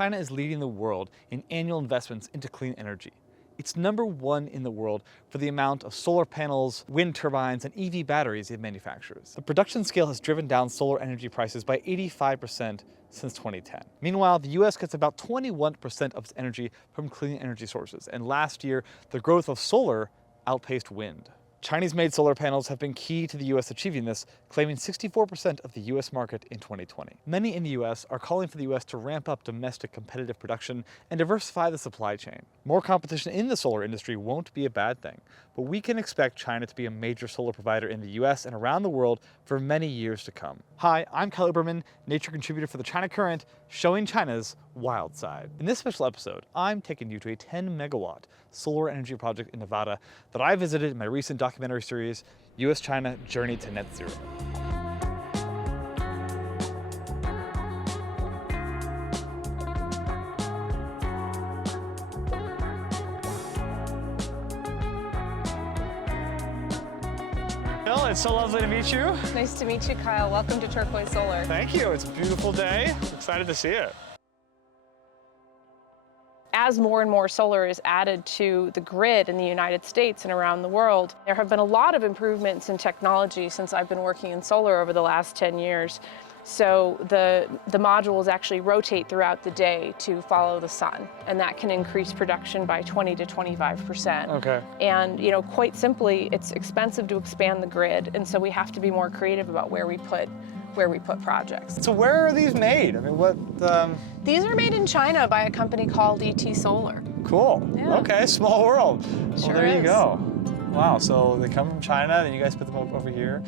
China is leading the world in annual investments into clean energy. It's #1 in the world for the amount of solar panels, wind turbines, and EV batteries it manufactures. The production scale has driven down solar energy prices by 85% since 2010. Meanwhile, the US gets about 21% of its energy from clean energy sources, and last year, the growth of solar outpaced wind. Chinese-made solar panels have been key to the US achieving this, claiming 64% of the US market in 2020. Many in the US are calling for the US to ramp up domestic competitive production and diversify the supply chain. More competition in the solar industry won't be a bad thing, but we can expect China to be a major solar provider in the US and around the world for many years to come. Hi, I'm Obermann, nature contributor for the China Current, showing China's wild side. In this special episode, I'm taking you to a 10-megawatt solar energy project in Nevada that I visited in my recent documentary series, US-China Journey to Net Zero. Bill, it's so lovely to meet you. Nice to meet you, Kyle. Welcome to Turquoise Solar. Thank you. It's a beautiful day. Excited to see it. As more and more solar is added to the grid in the United States and around the world, there have been a lot of improvements in technology since I've been working in solar over the last 10 years. So the modules actually rotate throughout the day to follow the sun, and that can increase production by 20 to 25%. Okay. And quite simply, it's expensive to expand the grid, and so we have to be more creative about where we put projects. So where are these made? I mean, what? These are made in China by a company called ET Solar. Cool. Yeah. Okay, small world. Sure Well, there you is. go. Wow, so they come from China, then you guys put them over here.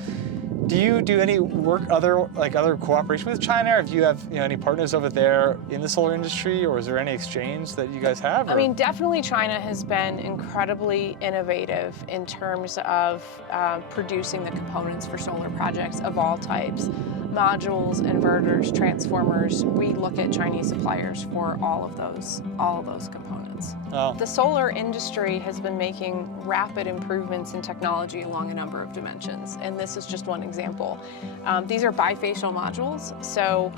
Do you do any work, other cooperation with China? Or do you have any partners over there in the solar industry, or is there any exchange that you guys have? I mean, definitely China has been incredibly innovative in terms of producing the components for solar projects of all types. Modules, inverters, transformers. We look at Chinese suppliers for all of those components. Oh. The solar industry has been making rapid improvements in technology along a number of dimensions, and this is just one example. These are bifacial modules, so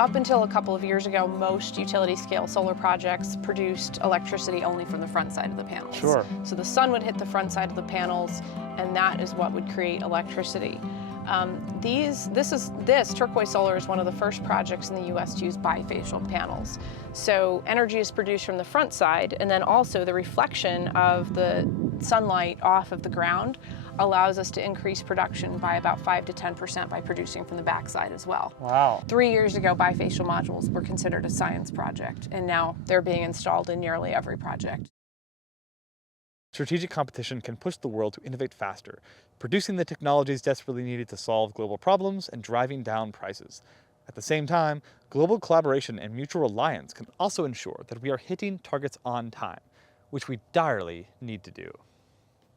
up until a couple of years ago, most utility-scale solar projects produced electricity only from the front side of the panels. Sure. So the sun would hit the front side of the panels, and that is what would create electricity. This Turquoise Solar is one of the first projects in the US to use bifacial panels. So energy is produced from the front side, and then also the reflection of the sunlight off of the ground allows us to increase production by about 5 to 10% by producing from the backside as well. Wow. 3 years ago, bifacial modules were considered a science project, and now they're being installed in nearly every project. Strategic competition can push the world to innovate faster, producing the technologies desperately needed to solve global problems and driving down prices. At the same time, global collaboration and mutual reliance can also ensure that we are hitting targets on time, which we direly need to do.